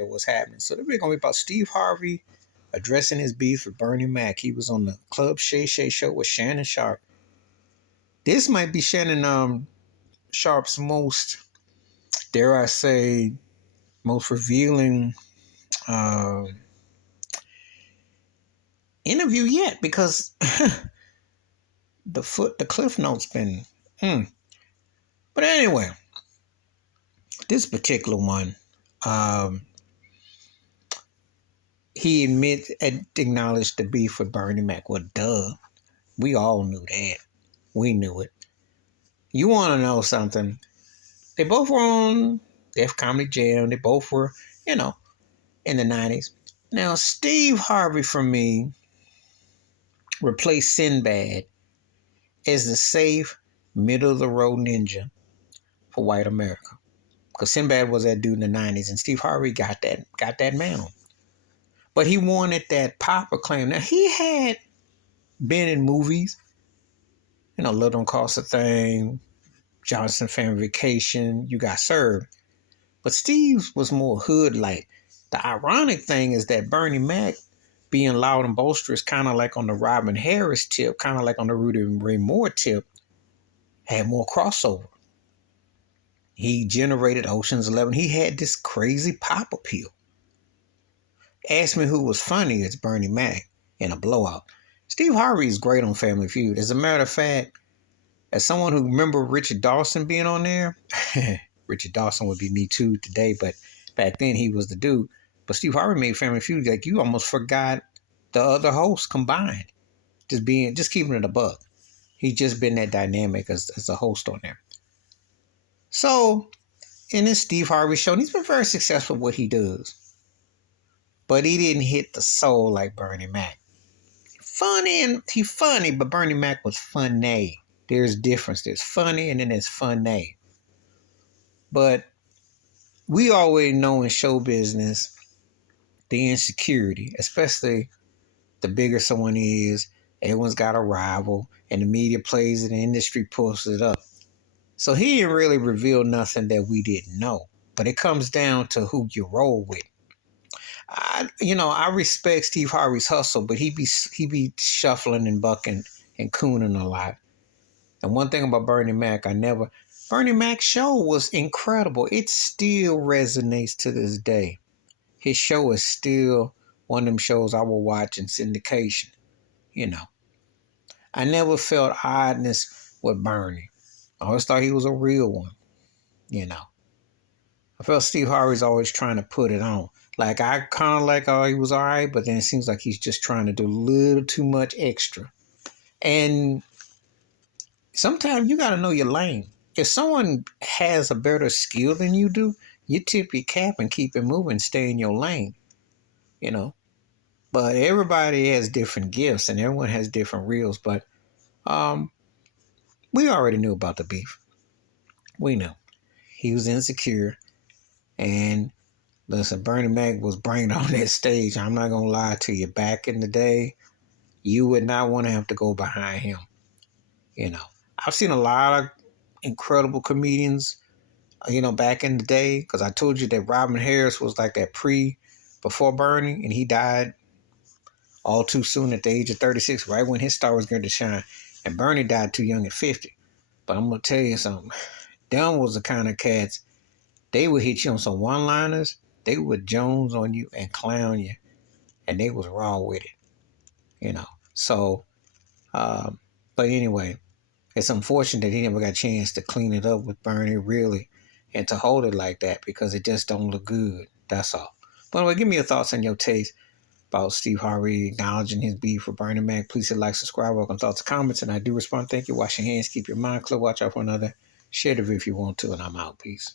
of what's happening. So they're going to be about Steve Harvey addressing his beef with Bernie Mac. He was on the Club Shay Shay show with Shannon Sharp. This might be Shannon Sharp's most, dare I say, most revealing uh, interview yet, because the cliff notes been. But anyway, this particular one, he acknowledged the beef with Bernie Mac. Well, duh, we all knew that. We knew it. You want to know something? They both were on Def Comedy Jam. They both were, in the 90s. Now, Steve Harvey, for me, replaced Sinbad as the safe, middle-of-the-road ninja for white America. Because Sinbad was that dude in the 90s, and Steve Harvey got that mantle. But he wanted that pop acclaim. Now, he had been in movies, Love Don't Cost a Thing, Johnson Family Vacation, You Got Served. But Steve was more hood-like. The ironic thing is that Bernie Mac, being loud and boisterous, kind of like on the Robin Harris tip, kind of like on the Rudy Ray Moore tip, had more crossover. He generated Ocean's 11. He had this crazy pop appeal. Ask me who was funny, it's Bernie Mac in a blowout. Steve Harvey is great on Family Feud. As a matter of fact, as someone who remember Richard Dawson being on there, Richard Dawson would be me too today, but back then he was the dude. But Steve Harvey made Family Feud like you almost forgot the other hosts combined. Just keeping it a buck. He's just been that dynamic as a host on there. So, in this Steve Harvey show, and he's been very successful at what he does. But he didn't hit the soul like Bernie Mac. He's funny, but Bernie Mac was funny. There's difference. There's funny and then there's funny. But we always know in show business the insecurity, especially the bigger someone is, everyone's got a rival, and the media plays it, and the industry pulls it up. So he didn't really reveal nothing that we didn't know. But it comes down to who you roll with. I respect Steve Harvey's hustle, but he be shuffling and bucking and cooning a lot. And one thing about Bernie Mac, Bernie Mac's show was incredible. It still resonates to this day. His show is still one of them shows I will watch in syndication. I never felt oddness with Bernie. I always thought he was a real one. I felt Steve Harvey's always trying to put it on. Like, I kind of like, he was all right, but then it seems like he's just trying to do a little too much extra. And sometimes you got to know your lane. If someone has a better skill than you do, you tip your cap and keep it moving, stay in your lane, But everybody has different gifts and everyone has different reels. But we already knew about the beef. We knew. He was insecure. And listen, Bernie Mac was bringing on that stage. I'm not going to lie to you. Back in the day, you would not want to have to go behind him. I've seen a lot of incredible comedians, back in the day. Because I told you that Robin Harris was like that before Bernie. And he died all too soon at the age of 36, right when his star was going to shine. And Bernie died too young at 50. But I'm going to tell you something. Them was the kind of cats, they would hit you on some one-liners. They would Jones on you and clown you. And they was raw with it. So, but anyway, it's unfortunate that he never got a chance to clean it up with Bernie, really, and to hold it like that because it just don't look good. That's all. But anyway, give me your thoughts and your taste about Steve Harvey acknowledging his beef with Bernie Mac. Please hit like, subscribe, welcome thoughts, comments, and I do respond. Thank you. Wash your hands, keep your mind clear, watch out for another. Share the video if you want to, and I'm out. Peace.